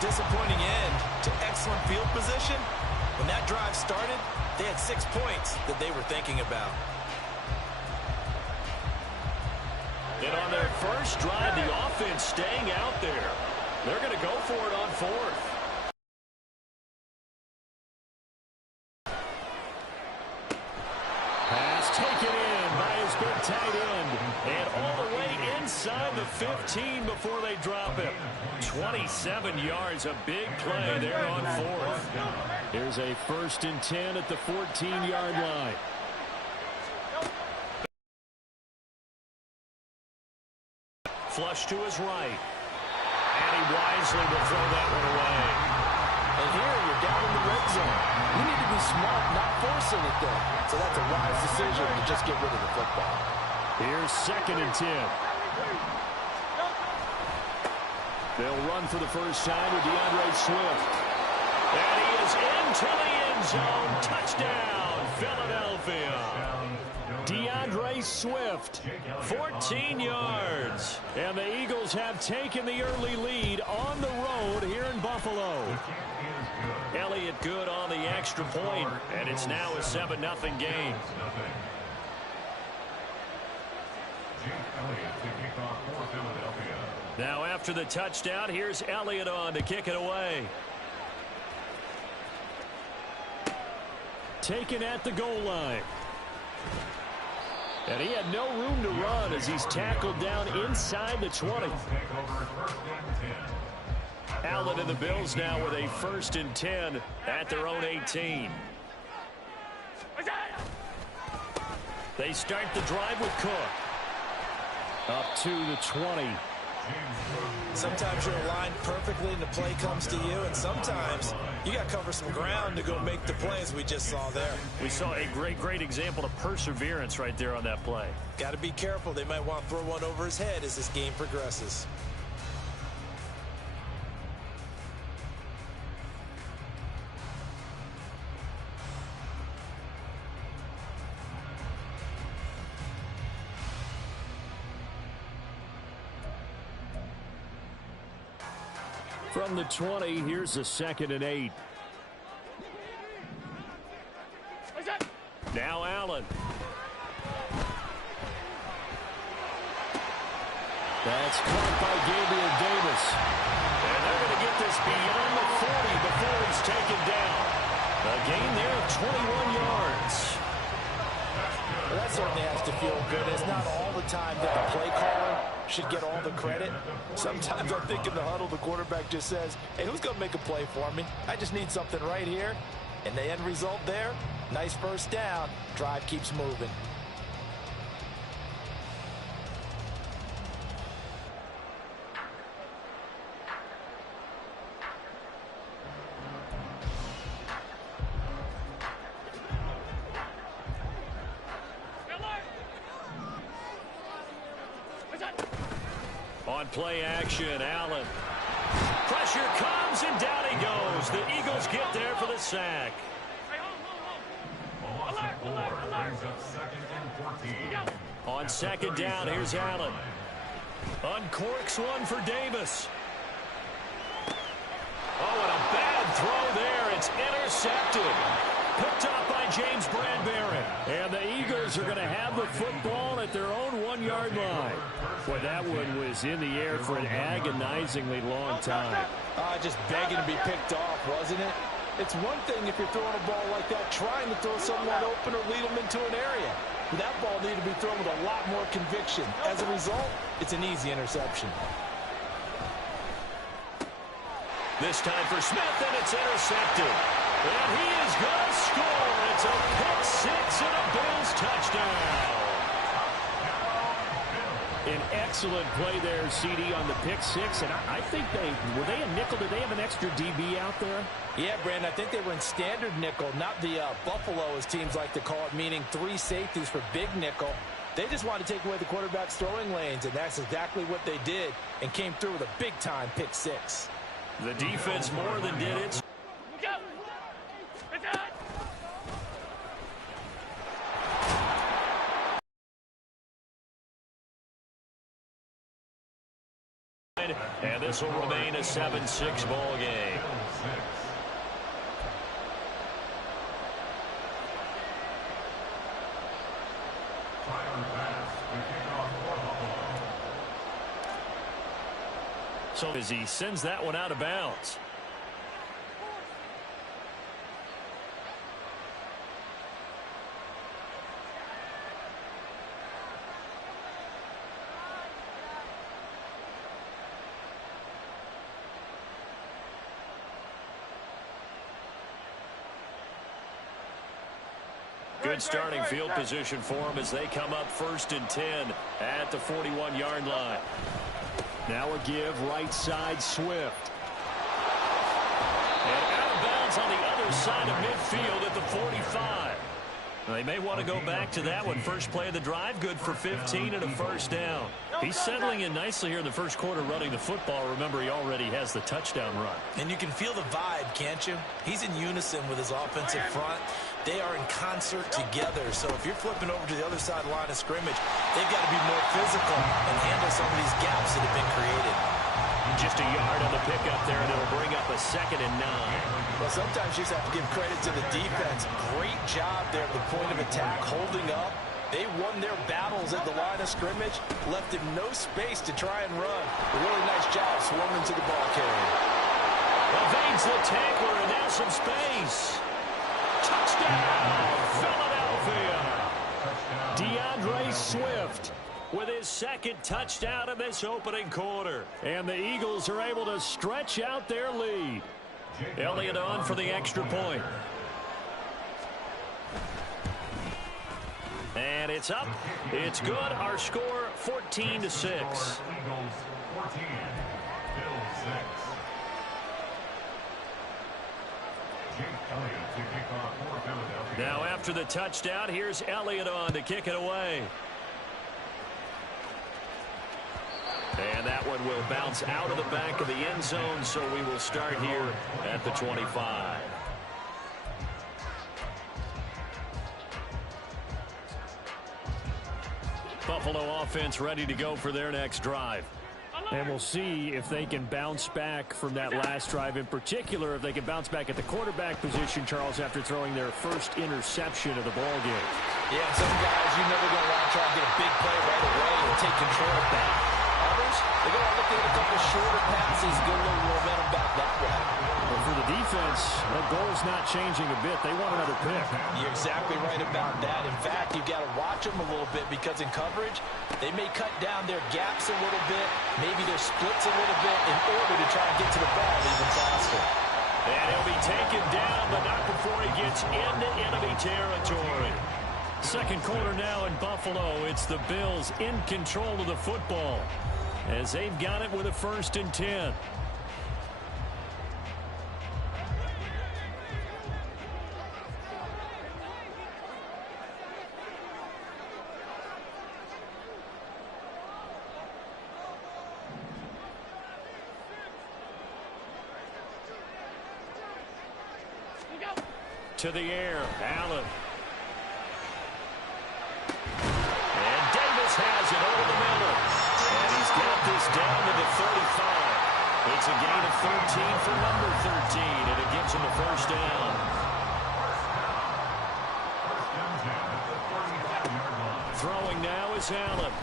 disappointing end to excellent field position. When that drive started, they had 6 points that they were thinking about. And on their first drive, the offense staying out there. They're going to go for it on 4th. Pass taken in by his big tight end. And all the way inside the 15 before they drop him. 27 yards, a big play there on 4th. Here's a 1st and 10 at the 14-yard line. Flush to his right. And he wisely will throw that one away. And here you're down in the red zone. You need to be smart, not force anything. So that's a wise decision to just get rid of the football. Here's 2nd and 10. They'll run for the first time with DeAndre Swift. And he is into the end zone. Touchdown, Philadelphia. DeAndre Swift, 14 yards. And the Eagles have taken the early lead on the road here in Buffalo. Elliott good on the extra point, and it's now a 7-0 game. Now after the touchdown, here's Elliott on to kick it away. Taken at the goal line. And he had no room to run as he's tackled down inside the 20. Allen and the Bills now with a 1st and 10 at their own 18. They start the drive with Cook. Up to the 20. Sometimes you're aligned perfectly and the play comes to you, and sometimes you got to cover some ground to go make the plays we just saw there. We saw a great example of perseverance right there on that play. Got to be careful. They might want to throw one over his head as this game progresses. From the 20, here's a 2nd and 8. Now Allen. That's caught by Gabriel Davis. And they're going to get this beyond the 40 before he's taken down. A gain there of 21 yards. Well, that certainly has to feel good. It's not all the time that the play caller should get all the credit. Sometimes I think in the huddle, the quarterback just says, hey, who's going to make a play for me? I just need something right here. And the end result there, nice first down. Drive keeps moving. On play action, Allen. Pressure comes, and down he goes. The Eagles get there for the sack. On 2nd down, here's Allen. Uncorks one for Davis. Oh, and a bad throw there. It's intercepted. Picked up by James Bradbury. And the Eagles are going to have the football at their own 1-yard line. Boy, that one was in the air for an agonizingly long time. Just begging to be picked off, wasn't it? It's one thing if you're throwing a ball like that, trying to throw someone open or lead them into an area. But that ball needed to be thrown with a lot more conviction. As a result, it's an easy interception. This time for Smith, and it's intercepted. And he is going to score. It's a pick six and a Bills touchdown. An excellent play there, CD, on the pick six. And I think were they a nickel? Did they have an extra DB out there? Yeah, Brandon, I think they were in standard nickel, not the Buffalo, as teams like to call it, meaning 3 safeties for big nickel. They just wanted to take away the quarterback's throwing lanes, and that's exactly what they did, and came through with a big-time pick six. The defense more than did its. side, and this will remain a 7-6 ball game. So as he sends that one out of bounds. Good starting field position for them as they come up 1st and 10 at the 41-yard line. Now a give right side Swift. And out of bounds on the other side of midfield at the 45. They may want to go back to that one. First play of the drive, good for 15 and a first down. He's settling in nicely here in the first quarter running the football. Remember, he already has the touchdown run. And you can feel the vibe, can't you? He's in unison with his offensive front. They are in concert together. So if you're flipping over to the other side of the line of scrimmage, they've got to be more physical and handle some of these gaps that have been created. Just a yard on the pickup there, and it'll bring up a 2nd and 9. Well, sometimes you just have to give credit to the defense. Great job there at the point of attack, holding up. They won their battles at the line of scrimmage, left him no space to try and run. A really nice job swarming to the ball carrier. Evades the tackler, and now some space. Touchdown, Philadelphia. DeAndre Swift with his 2nd touchdown in this opening quarter. And the Eagles are able to stretch out their lead. Elliott on for the extra point. And it's up. It's good. Our score 14-6. Now after the touchdown, here's Elliott on to kick it away. And that one will bounce out of the back of the end zone, so we will start here at the 25. Buffalo offense ready to go for their next drive. And we'll see if they can bounce back from that last drive. In particular, if they can bounce back at the quarterback position, Charles, after throwing their first interception of the ball game. Yeah, some guys, you're never going to want to try and get a big play right away and take control of that. Others, they're going to look at a couple shorter passes, get a little momentum back that way. But for the defense, that goal's not changing a bit. They want another pick. You're exactly right about that. In fact, you've got to watch them a little bit because in coverage, they may cut down their gaps a little bit, maybe their splits a little bit in order to try and get to the ball even faster. And he'll be taken down, but not before he gets into enemy territory. Second quarter now in Buffalo. It's the Bills in control of the football as they've got it with a 1st and 10. To the air, Allen. And Davis has it over the middle. And he's got this down to the 35. It's a gain of 13 for number 13, and it gives him a first down. Throwing now is Allen.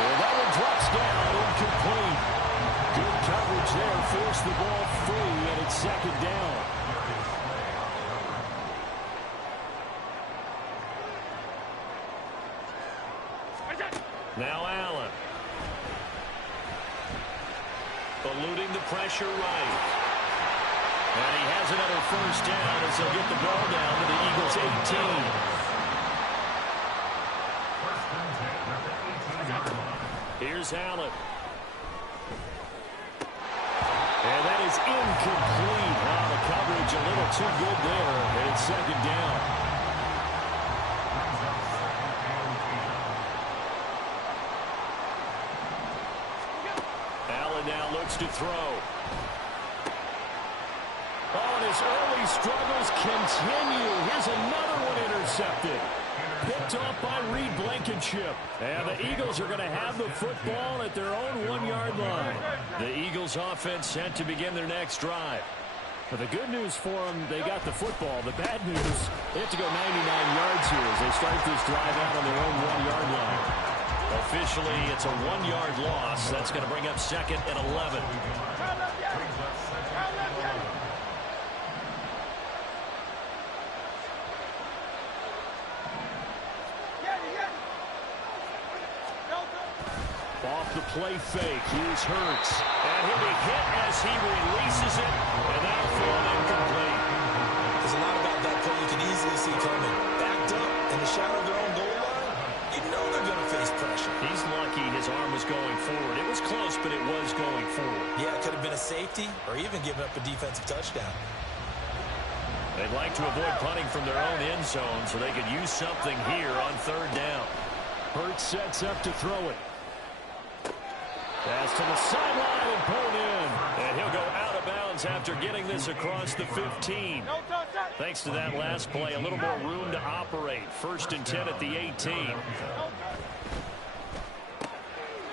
And that one drops down, incomplete. Good coverage there, forced the ball free, and it's 2nd down. Now Allen. Eluding the pressure right. And he has another first down as they'll get the ball down to the Eagles' 18. Here's Allen. And that is incomplete. The coverage a little too good there, and it's 2nd down. Allen now looks to throw. Oh, and his early struggles continue. Here's another one intercepted. picked off by Reed Blankenship. And the Eagles are going to have the football at their own 1-yard line. The Eagles offense set to begin their next drive. But the good news for them, they got the football. The bad news, they have to go 99 yards here as they start this drive out on their own 1-yard line. Officially, it's a 1-yard loss. That's going to bring up 2nd and 11. Off the play fake, here's Hurts. And he'll be hit as he releases it, and that'll fall incomplete. There's a lot about that play you can easily see coming. Backed up in the shadow of their own goal line, you know they're going to face pressure. He's lucky his arm was going forward. It was close, but it was going forward. Yeah, it could have been a safety or even given up a defensive touchdown. They'd like to avoid punting from their own end zone so they could use something here on 3rd down. Hurts sets up to throw it. Pass to the sideline and pulled in. And he'll go out of bounds after getting this across the 15. Thanks to that last play, a little more room to operate. 1st and 10 at the 18.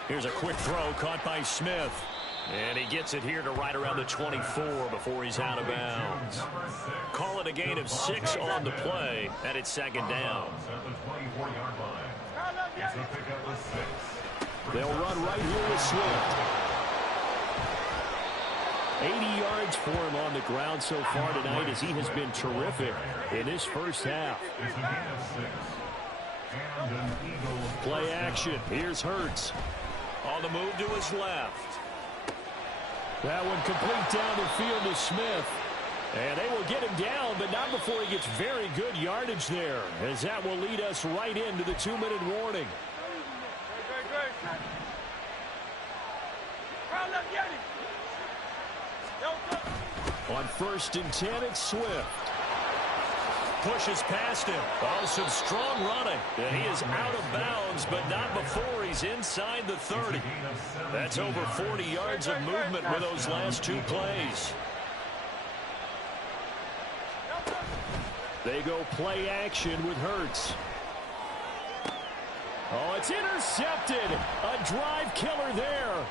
Here's a quick throw caught by Smith. And he gets it here to right around the 24 before he's out of bounds. Call it a gain of 6 on the play, and it's 2nd down. They'll run right here with Swift. 80 yards for him on the ground so far tonight as he has been terrific in this first half. Play action. Here's Hurts. On the move to his left. That one complete down the field to Smith. And they will get him down, but not before he gets very good yardage there, as that will lead us right into the 2-minute warning. On 1st and 10, it's Swift. Pushes past him. Oh, some strong running. And he is out of bounds, but not before he's inside the 30. That's over 40 yards of movement with those last 2 plays. They go play action with Hurts. Oh, it's intercepted. A drive killer there.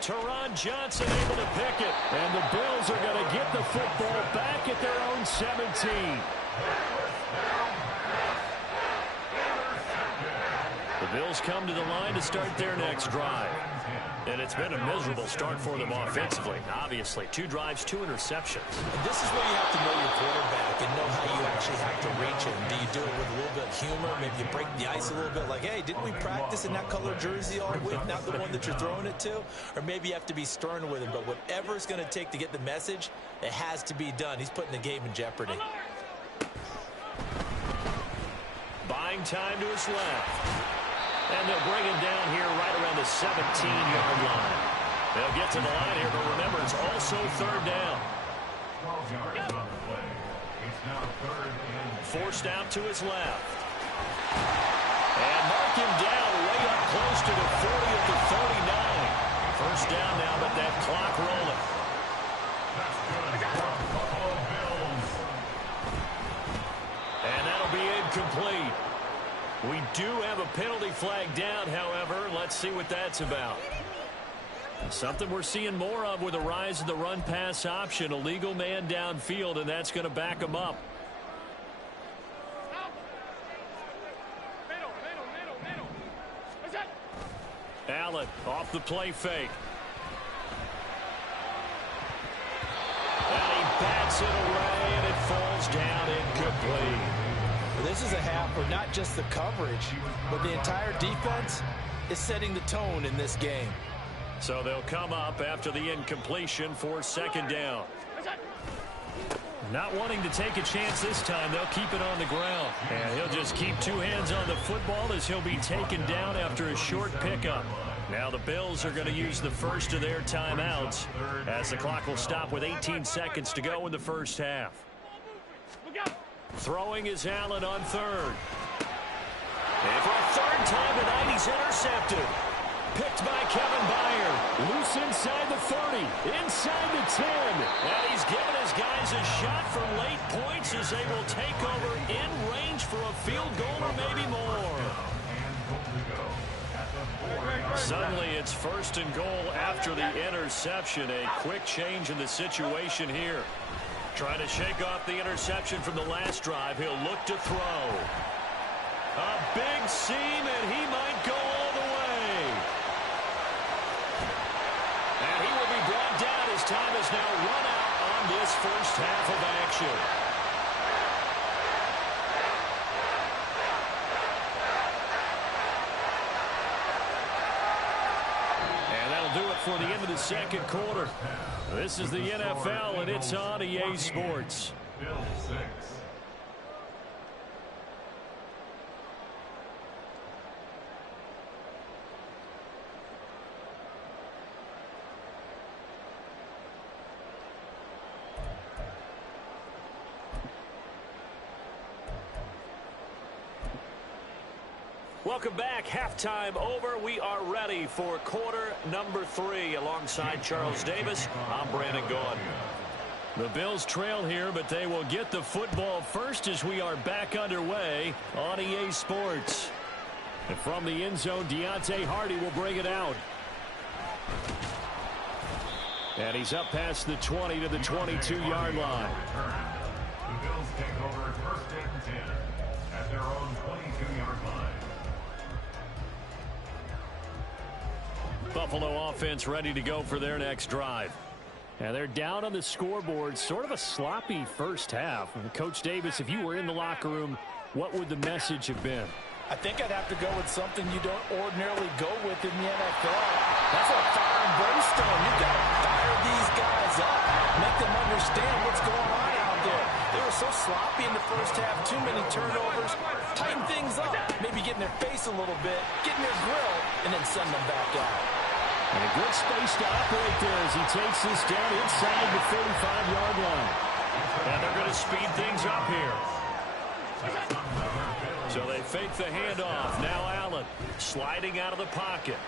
Teron Johnson able to pick it. And the Bills are going to get the football back at their own 17. The Bills come to the line to start their next drive. And it's been a miserable start for them offensively. Obviously, 2 drives, 2 interceptions. And this is where you have to know your quarterback and know how you actually have to reach him. Do you do it with a little bit of humor? Maybe you break the ice a little bit like, hey, didn't we practice in that color jersey all week, not the one that you're throwing it to? Or maybe you have to be stern with him. But whatever it's going to take to get the message, it has to be done. He's putting the game in jeopardy. Buying time to his left. And they'll bring him down here right around the 17-yard line. They'll get to the line here, but remember, it's also 3rd down. Forced out to his left. And mark him down way up close to the 40 at the 39. 1st down now, but that clock rolling. And that'll be incomplete. We do have a penalty flag down, however. Let's see what that's about. Something we're seeing more of with the rise of the run-pass option. A legal man downfield, and that's going to back him up. Allen off the play fake. And he bats it away, and it falls down incomplete. This is a half where not just the coverage, but the entire defense is setting the tone in this game. So they'll come up after the incompletion for 2nd down. Not wanting to take a chance this time, they'll keep it on the ground. And he'll just keep 2 hands on the football as he'll be taken down after a short pickup. Now the Bills are going to use the first of their timeouts as the clock will stop with 18 seconds to go in the first half. Throwing is Allen on 3rd. And for a 3rd time tonight, he's intercepted. Picked by Kevin Byard. Loose inside the 30. Inside the 10. And he's given his guys a shot for late points as they will take over in range for a field goal or maybe more. Suddenly it's first and goal after the interception. A quick change in the situation here. Trying to shake off the interception from the last drive. He'll look to throw. A big seam, and he might go all the way. And he will be brought down. His time is now run out on this first half of action. And that'll do it for the end of the second quarter. This is the NFL, and it's on EA Sports. Welcome back. Halftime over. We are ready for quarter number 3. Alongside Charles Davis, I'm Brandon Gaudin. The Bills trail here, but they will get the football first as we are back underway on EA Sports. And from the end zone, Deontay Hardy will bring it out. And he's up past the 20 to the 22-yard line. The Bills take over first and 10 at their own 22-yard line. Buffalo offense ready to go for their next drive. And they're down on the scoreboard. Sort of a sloppy first half. And Coach Davis, if you were in the locker room, what would the message have been? I think I'd have to go with something you don't ordinarily go with in the NFL. That's like fire and brimstone. You've got to fire these guys up. Make them understand what's going on out there. They were so sloppy in the first half. Too many turnovers. Tighten things up. Maybe get in their face a little bit. Get in their grill. And then send them back out. And a good space to operate there as he takes this down inside the 35-yard line. And they're going to speed things up here. So they fake the handoff. Now Allen sliding out of the pocket.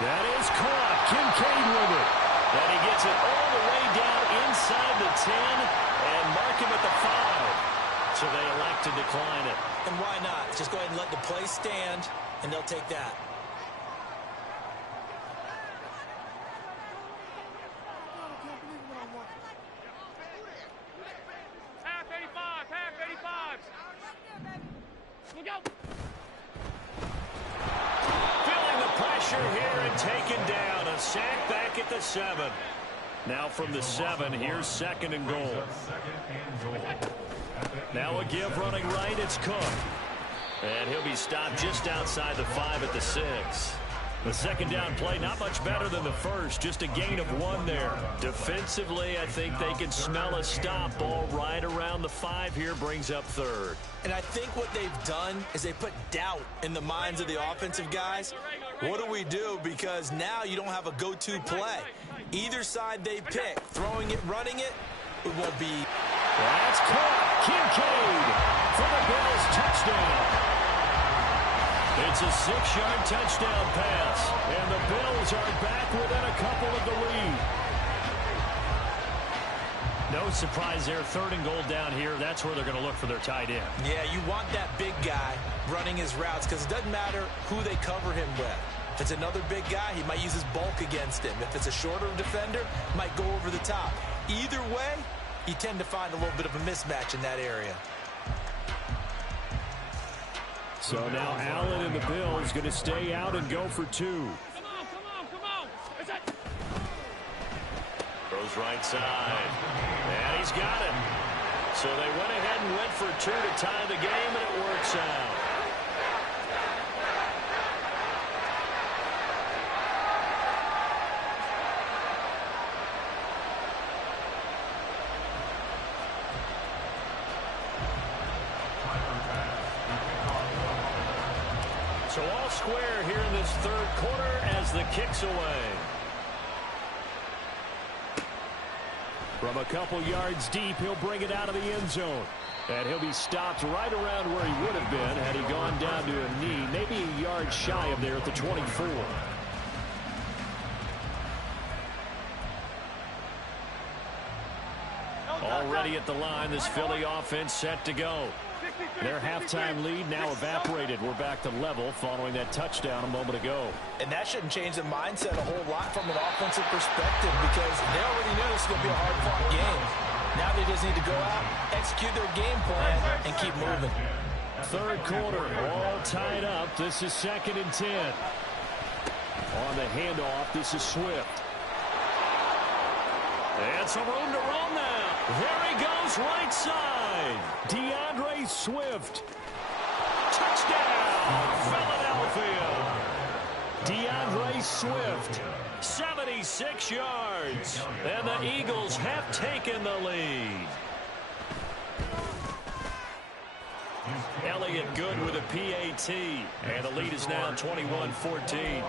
That is caught. Kincaid with it. And he gets it all the way down inside the 10 and mark him at the 5. So they elect to decline it. And why not? Just go ahead and let the play stand, and they'll take that. Taken down, a sack back at the 7. Now from the 7, here's second and goal. Now a give running right, it's Cook. And he'll be stopped just outside the 5 at the 6. The second down play, not much better than the first, just a gain of 1 there. Defensively, I think they can smell a stop. Ball right around the 5 here, brings up third. And I think what they've done is they put doubt in the minds of the offensive guys. What do we do? Because now you don't have a go-to play. Either side they pick, throwing it, running it, it won't be. That's caught. Kincaid for the Bills touchdown. It's a 6-yard touchdown pass, and the Bills are back within a couple of the lead. No surprise there, third and goal down here. That's where they're going to look for their tight end. Yeah, you want that big guy running his routes because it doesn't matter who they cover him with. If it's another big guy, he might use his bulk against him. If it's a shorter defender, might go over the top. Either way, you tend to find a little bit of a mismatch in that area. So now Allen and the Bills going to stay out and go for 2. Come on. Throws right side. And he's got it. So they went ahead and went for 2 to tie the game, and it works out. So all square here in this third quarter as the kick's away. From a couple yards deep, he'll bring it out of the end zone. And he'll be stopped right around where he would have been had he gone down to a knee, maybe a yard shy of there at the 24. Already at the line, this Philly offense set to go. Their halftime lead now evaporated. We're back to level following that touchdown a moment ago. And that shouldn't change the mindset a whole lot from an offensive perspective because they already knew this was going to be a hard-fought game. Now they just need to go out, execute their game plan, and keep moving. Third quarter, all tied up. This is 2nd and 10. On the handoff, this is Swift. And some room to roam now. There he goes, right side. DeAndre Swift. Touchdown, Philadelphia. DeAndre Swift, 76 yards. And the Eagles have taken the lead. Elliott good with a PAT. And the lead is now 21-14.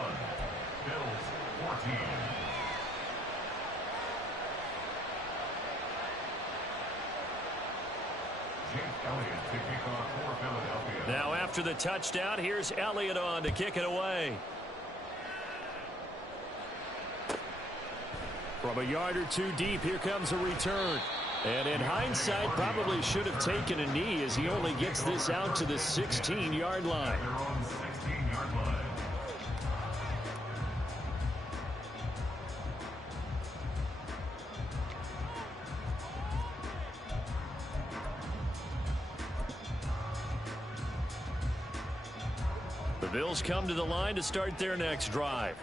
Now after the touchdown, here's Elliott on to kick it away. From a yard or two deep, here comes a return. And in hindsight, probably should have taken a knee as he only gets this out to the 16-yard line. The Bills come to the line to start their next drive.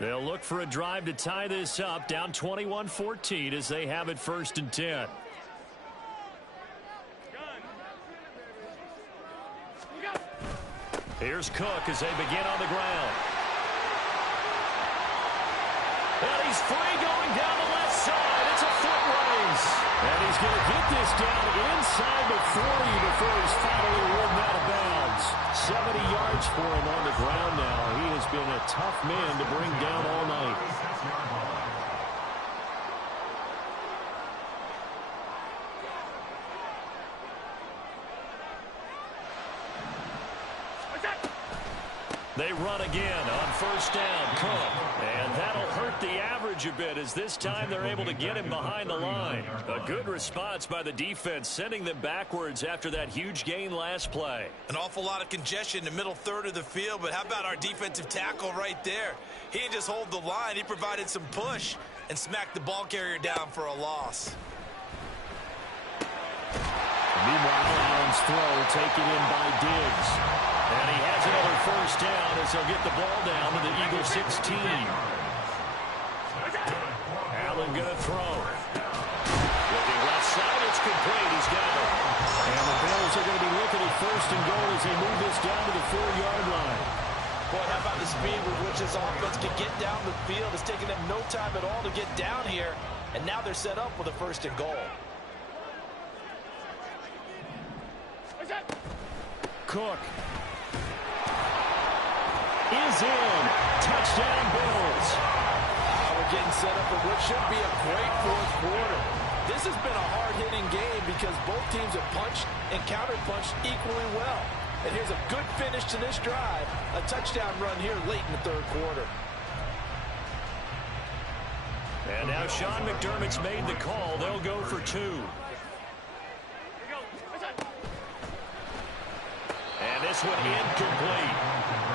They'll look for a drive to tie this up, down 21-14 as they have it 1st and 10. Here's Cook as they begin on the ground. And he's free going down the left side. It's a foot race. And he's going to get this down inside the 40 before he's finally ridden out of bounds. 70 yards for him on the ground now. He has been a tough man to bring down all night. They run again on 1st down. Cook. And that'll hurt the average a bit as this time they're able to get him behind the line. A good response by the defense, sending them backwards after that huge gain last play. An awful lot of congestion in the middle third of the field, but how about our defensive tackle right there? He didn't just hold the line, he provided some push and smacked the ball carrier down for a loss. Meanwhile, Allen's throw taken in by Diggs. And he has another 1st down as he'll get the ball down to the Eagles 16. Allen going to throw. Looking left side, it's complete. He's got it. And the Bills are going to be looking at 1st and goal as they move this down to the 4-yard line. Boy, how about the speed with which this offense can get down the field? It's taking them no time at all to get down here. And now they're set up with a 1st and goal. Cook is in. Touchdown, Bills. We're getting set up for what should be a great 4th quarter. This has been a hard-hitting game because both teams have punched and counter-punched equally well. And here's a good finish to this drive. A touchdown run here late in the 3rd quarter. And now Sean McDermott's made the call. They'll go for 2. And this one incomplete.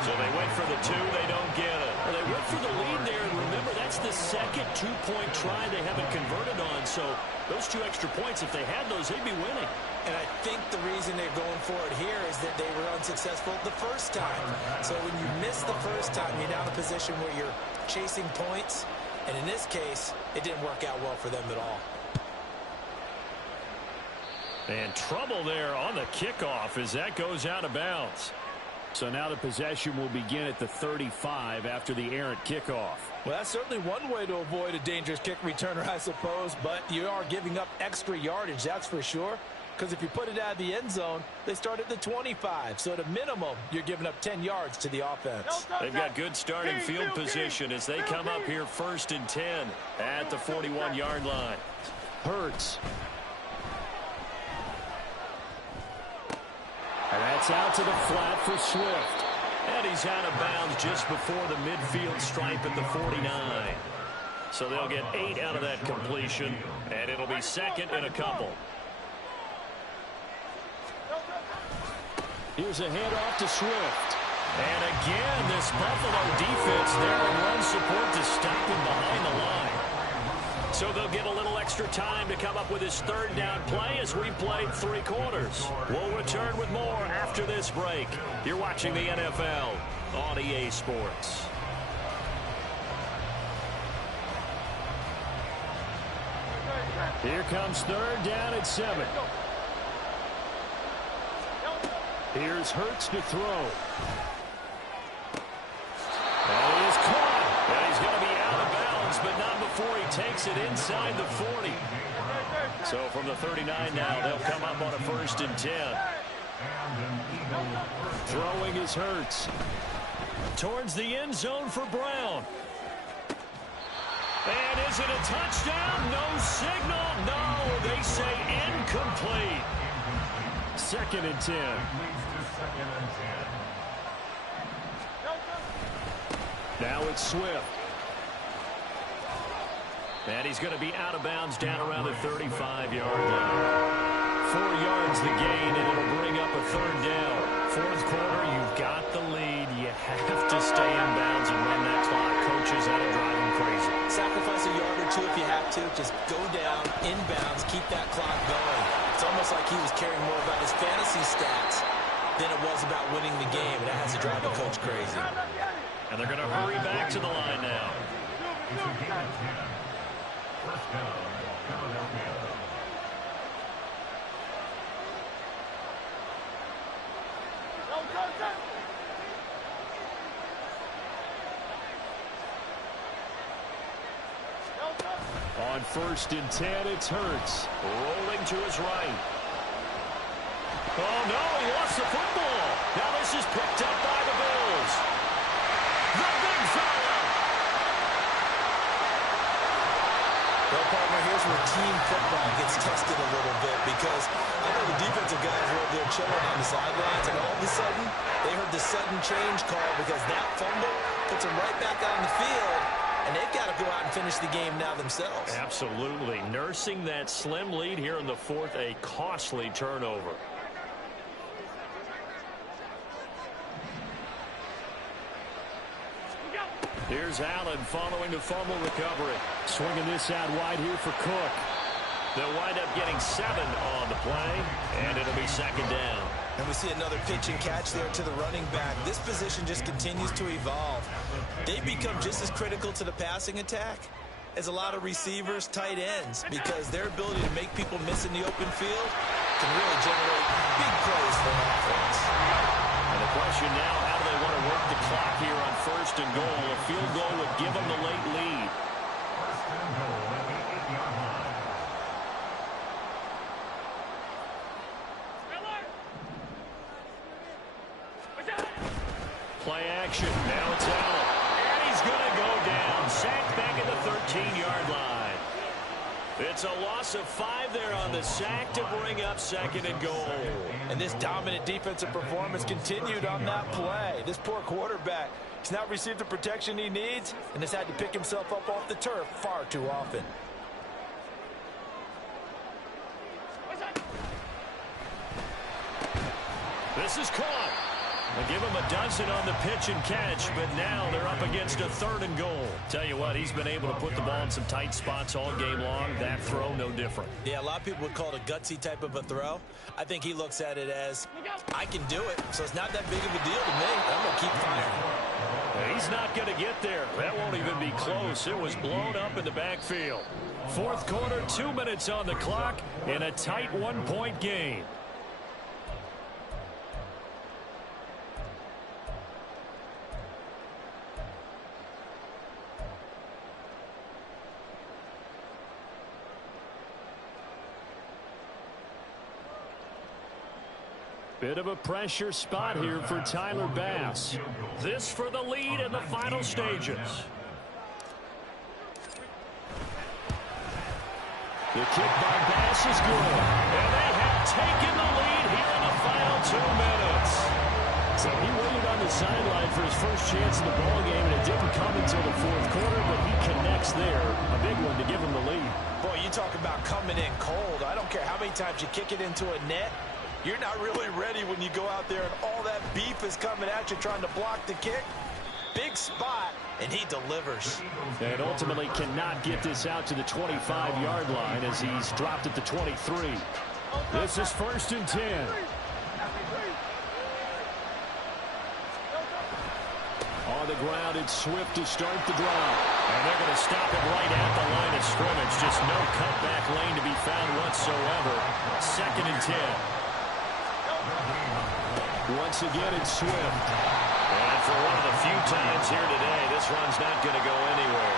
So they went for the 2. They don't get it. Well, they went for the lead there. And remember, that's the second 2-point try they haven't converted on. So those 2 extra points, if they had those, they'd be winning. And I think the reason they're going for it here is that they were unsuccessful the first time. So when you miss the first time, you're now in a position where you're chasing points. And in this case, it didn't work out well for them at all. And trouble there on the kickoff as that goes out of bounds. So now the possession will begin at the 35 after the errant kickoff. Well, that's certainly one way to avoid a dangerous kick returner, I suppose. But you are giving up extra yardage, that's for sure. Because if you put it out of the end zone, they start at the 25. So at a minimum, you're giving up 10 yards to the offense. They've got good starting field position as they come up here 1st and 10 at the 41-yard line. Hurts. And that's out to the flat for Swift. And he's out of bounds just before the midfield stripe at the 49. So they'll get 8 out of that completion, and it'll be second and a couple. Here's a handoff to Swift. And again, this Buffalo defense there in run support to stop him behind the line. So they'll get a little extra time to come up with his third down play as we played 3 quarters. We'll return with more after this break. You're watching the NFL on EA Sports. Here comes third down at 7. Here's Hurts to throw. And he is caught. And he's going to be out of bounds, but not before he takes it inside the 40. So from the 39 now, they'll come up on a 1st and 10. Throwing is Hurts. Towards the end zone for Brown. And is it a touchdown? No signal. No, they say incomplete. 2nd and 10. Now it's Swift. And he's going to be out of bounds down around the 35-yard line. 4 yards the gain, and it'll bring up a 3rd down. 4th quarter, you've got the lead. You have to stay in bounds and run that clock. Coaches out of driving crazy. Sacrifice a yard or 2 if you have to. Just go down, in bounds, keep that clock going. It's almost like he was caring more about his fantasy stats than it was about winning the game. And that has to drive the coach crazy. And they're going to hurry back to the line now. On 1st and 10, it's Hurts. Rolling to his right. Oh, no, he lost the football. Now this is picked up by the Bills. The big fella. Well, partner, here's where team football gets tested a little bit because I know the defensive guys were over there chilling on the sidelines, and all of a sudden, they heard the sudden change call because that fumble puts them right back on the field, and they've got to go out and finish the game now themselves. Absolutely. Nursing that slim lead here in the 4th, a costly turnover. Here's Allen following the fumble recovery. Swinging this out wide here for Cook. They'll wind up getting 7 on the play, and it'll be 2nd down. And we see another pitch and catch there to the running back. This position just continues to evolve. They become just as critical to the passing attack as a lot of receivers, tight ends, because their ability to make people miss in the open field can really generate big plays for an offense. And the question now, how do they want to work the clock here on 1st and goal? A field goal would give them the late lead. 1st and goal at the 8-yard line. Play action. Now it's Allen. And he's going to go down. Sacked back at the 13-yard line. It's a loss of 5 there on the sack to bring up 2nd and goal. And this dominant defensive performance continued on that play. This poor quarterback, he's not received the protection he needs and has had to pick himself up off the turf far too often. This is caught. They give him a dozen on the pitch and catch, but now they're up against a 3rd and goal. Tell you what, he's been able to put the ball in some tight spots all game long. That throw, no different. Yeah, a lot of people would call it a gutsy type of a throw. I think he looks at it as, I can do it, so it's not that big of a deal to me. I'm going to keep firing. He's not going to get there. That won't even be close. It was blown up in the backfield. 4th quarter, 2 minutes on the clock in a tight 1-point game. Bit of a pressure spot here for Tyler Bass. This for the lead in the final stages. The kick by Bass is good. And they have taken the lead here in the final 2 minutes. So he waited on the sideline for his first chance in the ballgame, and it didn't come until the fourth quarter, but he connects there. A big one to give him the lead. Boy, you talk about coming in cold. I don't care how many times you kick it into a net. You're not really ready when you go out there and all that beef is coming at you trying to block the kick. Big spot, and he delivers. And ultimately cannot get this out to the 25-yard line as he's dropped at the 23. This is 1st and 10. On the ground, it's Swift to start the drive. And they're going to stop it right at the line of scrimmage. Just no cutback lane to be found whatsoever. 2nd and 10. Once again, it's Swift. And for one of the few times here today, this run's not going to go anywhere.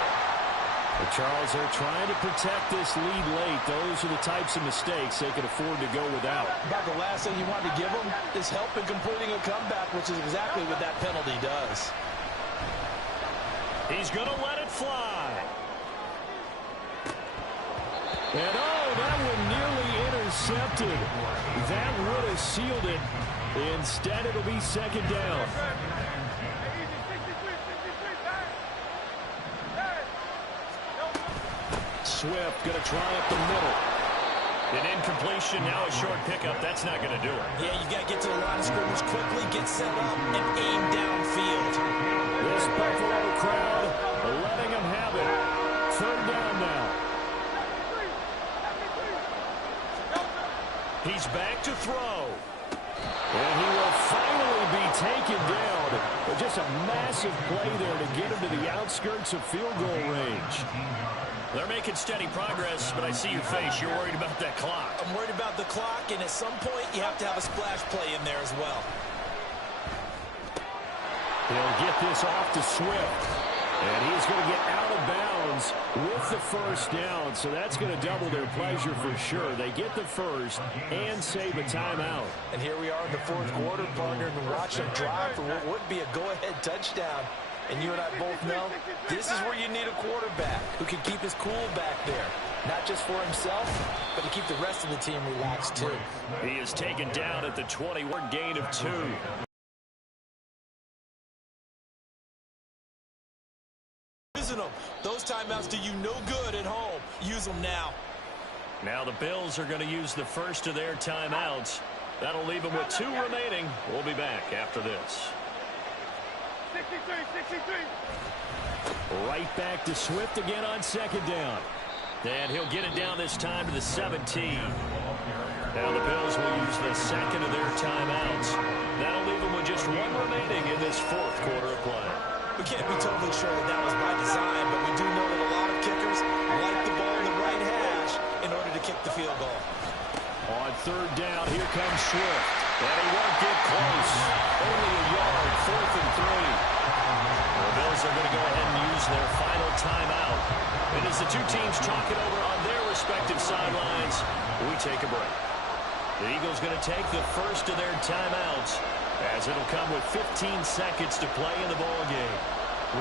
The Charles are trying to protect this lead late. Those are the types of mistakes they can afford to go without. About the last thing you want to give them is help in completing a comeback, which is exactly what that penalty does. He's going to let it fly. And that one nearly intercepted. That would have sealed it. Instead, it'll be 2nd down. Swift going to try up the middle. An incompletion, now a short pickup. That's not going to do it. Yeah, you got to get to the line of scrimmage quickly, get set up, and aim downfield. This Buffalo crowd letting them have it. 3rd down now. He's back to throw. And he will finally be taken down. But just a massive play there to get him to the outskirts of field goal range. They're making steady progress, but I see your face. You're worried about that clock. I'm worried about the clock, and at some point, you have to have a splash play in there as well. He'll get this off to Swift. And he's going to get out of bounds with the 1st down. So that's going to double their pleasure for sure. They get the 1st and save a timeout. And here we are in the 4th quarter, partner, and watch them drive for what would be a go-ahead touchdown. And you and I both know this is where you need a quarterback who can keep his cool back there. Not just for himself, but to keep the rest of the team relaxed too. He is taken down at the 20-yard gain of 2. Using them. Those timeouts do you no good at home. Use them now. Now the Bills are going to use the first of their timeouts. That'll leave them with 2 remaining. We'll be back after this. 63. Right back to Swift again on 2nd down. And he'll get it down this time to the 17. Now the Bills will use the 2nd of their timeouts. That'll leave them with just 1 remaining in this 4th quarter of play. We can't be totally sure that was by design, but we do know that a lot of kickers like the ball in the right hash in order to kick the field goal. On 3rd down, here comes Swift. And he won't get close. Only a yard, 4th and 3. The Bills are going to go ahead and use their final timeout. And as the 2 teams talk it over on their respective sidelines, we take a break. The Eagles going to take the first of their timeouts as it'll come with 15 seconds to play in the ball game.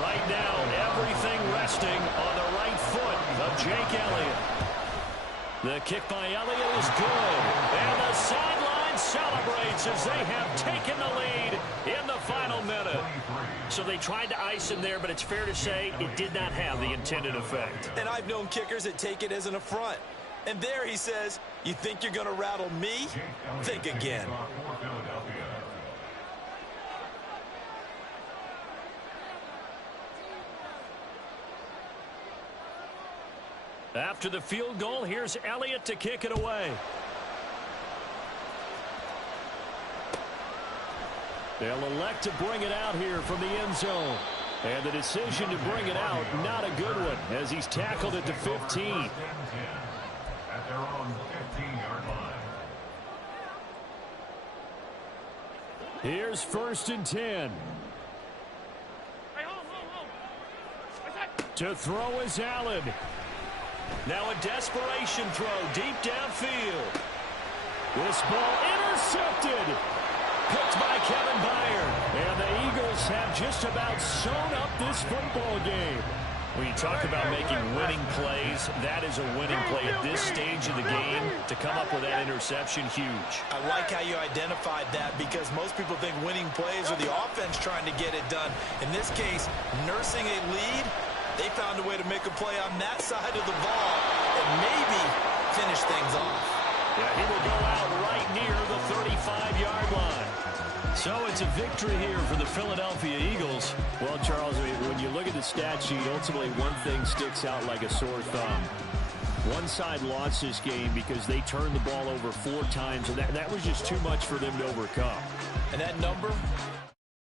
Right now, everything resting on the right foot of Jake Elliott. The kick by Elliott is good. And the sideline celebrates as they have taken the lead in the final minute. So they tried to ice him there, but it's fair to say it did not have the intended effect. And I've known kickers that take it as an affront. And there he says, you think you're going to rattle me? Think again. After the field goal, here's Elliott to kick it away. They'll elect to bring it out here from the end zone. And the decision to bring it out, not a good one, as he's tackled at the 15. At their own 15-yard line. Here's 1st and 10. Hey, hold. To throw is Allen. Now a desperation throw deep downfield. This ball intercepted. Picked by Kevin Byard. And the Eagles have just about sewn up this football game. When you talk about making winning plays, that is a winning play at this stage of the game. To come up with that interception, huge. I like how you identified that, because most people think winning plays are the offense trying to get it done. In this case, nursing a lead, they found a way to make a play on that side of the ball and maybe finish things off. Yeah, he will go out right near the 35-yard line. So it's a victory here for the Philadelphia Eagles. Well, Charles, I mean, when you look at the stat sheet, ultimately one thing sticks out like a sore thumb. One side lost this game because they turned the ball over 4 times, and that was just too much for them to overcome. And that number,